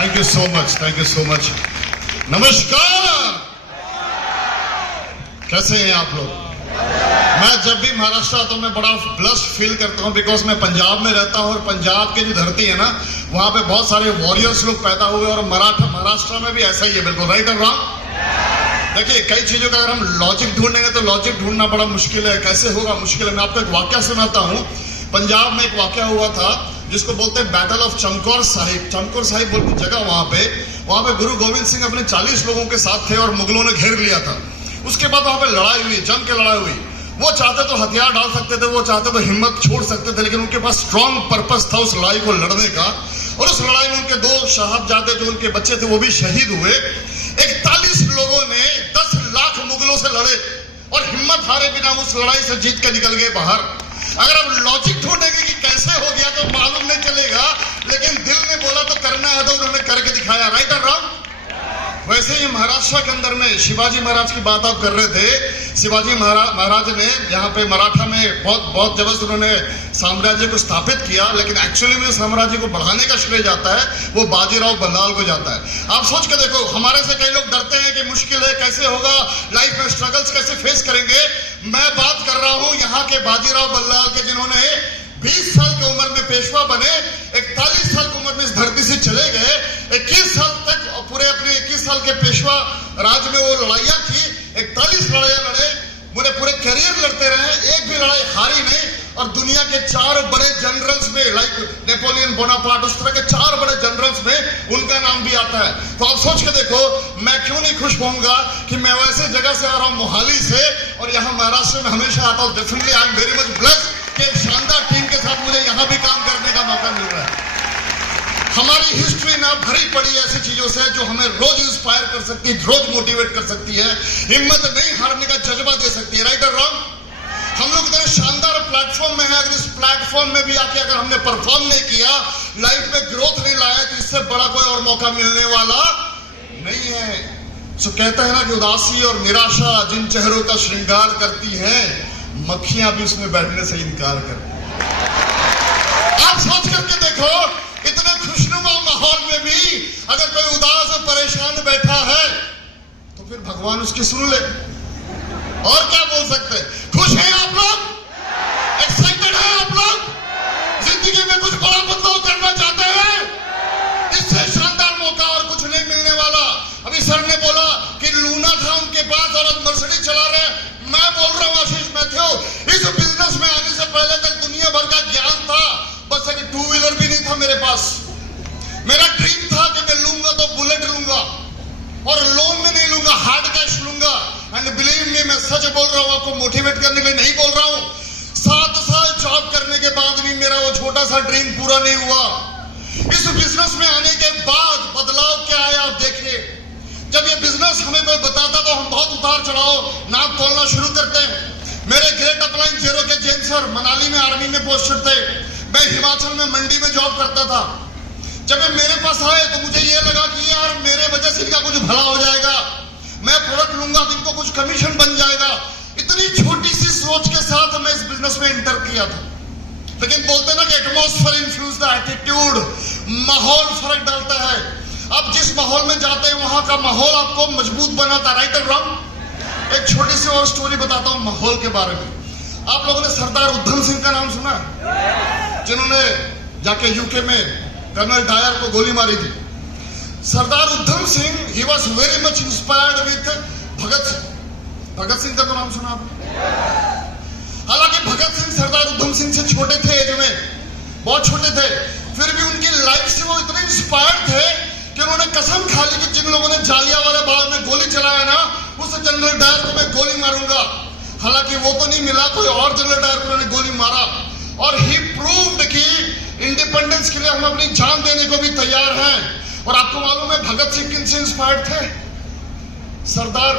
Thank you so much, thank you so much. नमस्कार, कैसे हैं आप लोग? मैं जब भी महाराष्ट्र आता हूं मैं बड़ा ब्लस्ड फील करता हूं, बिकॉज मैं पंजाब में रहता हूं और पंजाब की जो धरती है ना, वहां पे बहुत सारे वॉरियर्स लोग पैदा हुए और महाराष्ट्र में भी ऐसा ही है, बिल्कुल राइट और रॉन्ग। देखिए, कई चीजों का अगर हम लॉजिक ढूंढेंगे तो लॉजिक ढूंढना बड़ा मुश्किल है। कैसे होगा? मुश्किल है। मैं आपको एक वाक्य सुनाता हूं। पंजाब में एक वाक्य हुआ था जिसको बोलते हैं बैटल ऑफ चमकौर साहिब। चमकौर साहिब बोल की जगह वहां पे गुरु गोविंद सिंह अपने 40 लोगों के साथ थे और मुगलों ने घेर लिया था। उसके बाद वहां पे लड़ाई हुई, जम के लड़ाई हुई। वो चाहते तो हथियार डाल सकते थे, वो चाहते तो हिम्मत छोड़ सकते थे, लेकिन उनके पास स्ट्रॉन्ग पर्पस था उस लड़ाई को लड़ने का। और उस लड़ाई में उनके 2 साहबजादे जो उनके बच्चे थे वो भी शहीद हुए। 41 लोगों ने 10 लाख मुगलों से लड़े और हिम्मत हारे बिना उस लड़ाई से जीत के निकल गए बाहर। अगर आप लॉजिक ढूंढेंगे कि कैसे हो गया तो मालूम नहीं चलेगा, लेकिन दिल ने बोला तो करना है तो उन्होंने करके दिखाया, राइट और रॉन्ग। वैसे ही महाराष्ट्र के अंदर में शिवाजी महाराज की बात आप कर रहे थे। शिवाजी महाराज ने यहाँ पे मराठा में बहुत जबरदस्त उन्होंने साम्राज्य को स्थापित किया, लेकिन एक्चुअली में साम्राज्य को बढ़ाने का श्रेय जाता है वो बाजीराव बल्लाल को जाता है। आप सोच के देखो, हमारे से कई लोग डरते हैं कि मुश्किल है, कैसे होगा, लाइफ में स्ट्रगल्स कैसे फेस करेंगे। मैं बात कर रहा हूं यहाँ के बाजीराव बल्लाल के, जिन्होंने 20 साल की उम्र में पेशवा बने, 41 साल की उम्र में इस धरती से चले गए, 21 साल तक पूरे अपने 21 साल के पेशवा राज में वो लड़ाइयां की, 41 लड़ाइयां लड़े, पूरे करियर लड़ते रहे, एक भी लड़ाई हारी नहीं। और दुनिया के 4 बड़े जनरल्स में, लाइक नेपोलियन बोनापार्ट, उस तरह के 4 बड़े जनरल्स में उनका नाम भी आता है। तो आप सोच के देखो, मैं क्यों नहीं खुश होऊंगा कि मैं वैसे जगह से आ रहा हूं, मोहाली से, और यहाँ महाराष्ट्र में हमेशा आता हूं। Definitely I am very much blessed कि एक शानदार टीम के साथ मुझे यहाँ भी काम करने का मौका मिल रहा है। हमारी हिस्ट्री ना भरी पड़ी ऐसी चीजों से जो हमें रोज इंस्पायर कर सकती है, रोज मोटिवेट कर सकती है, हिम्मत नहीं हारने का जज्बा दे सकती है, राइट और रॉन्ग। हम लोग इतने शानदार प्लेटफॉर्म में हैं, अगर इस प्लेटफॉर्म में भी आके अगर हमने परफॉर्म नहीं किया, लाइफ में ग्रोथ नहीं लाया, तो इससे बड़ा कोई और मौका मिलने वाला नहीं है। सो कहते हैं ना कि उदासी और निराशा जिन चेहरों का श्रृंगार करती है, मक्खियां भी उसमें बैठने से इनकार करती हैं। आप सोच करके देखो, इतने खुशनुमा माहौल में भी अगर कोई उदास और परेशान बैठा है तो फिर भगवान उसकी सुन ले। और क्या बोल सकते हैं? खुश हैं आप लोग? एक्साइटेड हैं आप लोग? जिंदगी में कुछ बड़ा बदलाव करना चाहते हैं? इससे शानदार मौका और कुछ नहीं मिलने वाला। अभी सर ने बोला कि लूना था उनके पास और अब मर्सिडीज चला रहे। मैं बोल रहा हूं आशीष मैथ्यू, इस बिजनेस में आने से पहले तक दुनिया भर का ज्ञान था, बस एक 2 व्हीलर भी नहीं था मेरे पास। मेरा ड्रीम था कि मैं लूंगा तो बुलेट लूंगा और लोन में नहीं लूंगा, हार्ड कैश लूंगा। एंड बिलीव मी, मैं सच बोल रहा हूं, आपको मोटिवेट करने के लिए नहीं बोल रहा हूं। 7 साल जॉब करने के बाद भी मेरा वो छोटा सा ड्रीम पूरा नहीं हुआ। इस बिजनेस में आने के बाद बदलाव क्या आया आप देखिए। जब ये बिजनेस हमें कोई बताता तो हम बहुत उतार चढ़ाव नाक तोलना शुरू करते हैं। मेरे ग्रेट अपलाइन जेरो के जैन सर मनाली में आर्मी में पोस्टेड थे, मैं हिमाचल में मंडी में जॉब करता था। जब ये मेरे पास आए तो मुझे ये लगा कि यार मेरे वजह से इनका कुछ भला हो जाएगा, मैं प्रोडक्ट लूंगा तो इनको कुछ कमीशन बन जाएगा। इतनी छोटी सी सोच के साथ मैं इस बिजनेस में एंटर किया था। लेकिन बोलते ना कि एटमॉस्फेयर इन्फ्लुएंस द एटीट्यूड, माहौल फर्क डालता है। आप जिस माहौल में जाते हैं वहां का माहौल आपको मजबूत बनाता है, राइट और रॉन्ग। एक छोटी सी और स्टोरी बताता हूं माहौल के बारे में। आप लोगों ने सरदार उधम सिंह का नाम सुना है, जिन्होंने जाके यूके में कर्नल डायर को गोली मारी थी। Sardar Udham Singh, he was very much inspired with Bhagat Singh. Bhagat Singh का तो नाम सुना आपने? हालांकि भगत सिंह सरदार उधम सिंह से छोटे थे एज में, बहुत छोटे थे, फिर भी उनकी लाइफ से वो इतने इंस्पायर्ड थे कि उन्होंने कसम खा ली कि जिन लोगों ने जालियांवाला बाग में गोली चलाया ना, उस जनरल डायर को मैं गोली मारूंगा। हालांकि वो तो नहीं मिला, कोई और जनरल डायर को उन्होंने गोली मारा और ही प्रूव्ड कि इंडिपेंडेंस के लिए हम अपनी जान देने को भी तैयार हैं। और आपको मालूम है भगत सिंह किन से इंस्पायर्ड थे? सरदार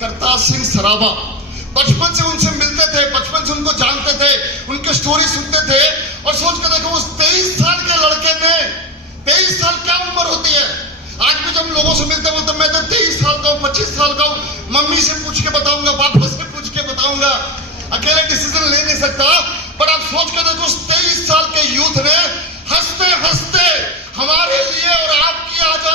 करतार सिंह सराबा। बचपन से उनसे मिलते थे, बचपन से उनको जानते थे, उनके स्टोरी सुनते थे। और सोच कर देखो, उस 23 साल के लड़के ने, 23 साल क्या उम्र होती है? आज भी जब लोगों से मिलते बोलते मैं तो 23 साल का हूँ, 25 साल का हूँ, मम्मी से पूछ के बताऊंगा, पापा से पूछ के बताऊंगा, अकेले डिसीजन ले नहीं सकता। पर आप सोच कर देखो, उस 23 साल के यूथ ने हंसते हंसते हमारे लिए और आपकी आजादी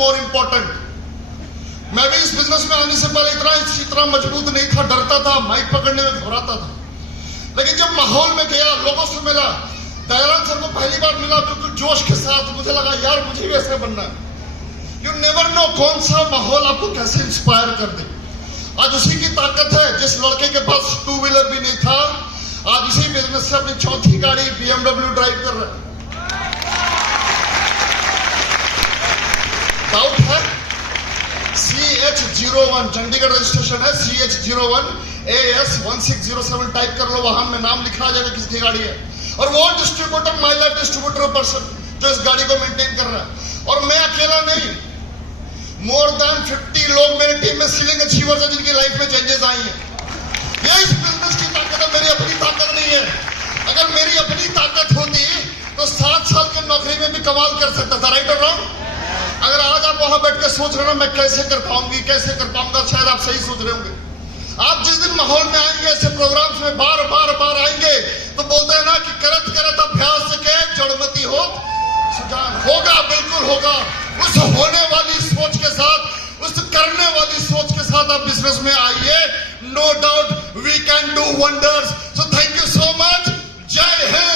more important. मैं भी इस बिजनेस में आने से पहले इतना मजबूत नहीं था, डरता था, माइक पकड़ने में घबराता था। लेकिन जब माहौल में गया, लोगों से मिला, दयाराम सर को पहली बार मिला बिल्कुल जोश के साथ, मुझे लगा यार मुझे भी ऐसा बनना है। यू नेवर नो कौन सा माहौल आपको कैसे इंस्पायर कर दे। आज उसी की ताकत है, जिस लड़के के पास 2 व्हीलर भी नहीं था, आज इसी बिजनेस से अपनी 4थी गाड़ी BMW ड्राइव कर रहा है। डाउट है? CH01 चंडीगढ़ रजिस्ट्रेशन है, CH01 AS 1607 टाइप कर लो, वाहन में नाम लिखा आ जाएगा किसकी गाड़ी है। और वो distributor, my life distributor person जो इस गाड़ी को मेंटेन कर रहा है। और मैं अकेला नहीं, मोर देन 50 लोग मेरी टीम में सीलिंग अचीवर्स हैं जिनकी लाइफ में चेंजेस आई हैं। ये इस बिजनेस की ताकत है, मेरी अपनी ताकत नहीं है। अगर मेरी अपनी ताकत होती तो 7 साल की नौकरी में भी कमाल कर सकता था, राइट और रॉन्ग? अगर आज आप वहां बैठ के सोच रहे हो मैं कैसे कर पाऊंगी, कैसे कर पाऊंगा, शायद आप सही सोच रहे होंगे। आप जिस दिन माहौल में आएंगे, ऐसे प्रोग्राम्स में बार बार आएंगे, तो बोलते हैं ना कि करत करत अभ्यास के जड़मती हो सुजान। होगा, बिल्कुल होगा। उस होने वाली सोच के साथ, उस करने वाली सोच के साथ आप बिजनेस में आइए। No doubt we can do wonders. So thank you so much. जय हिंद।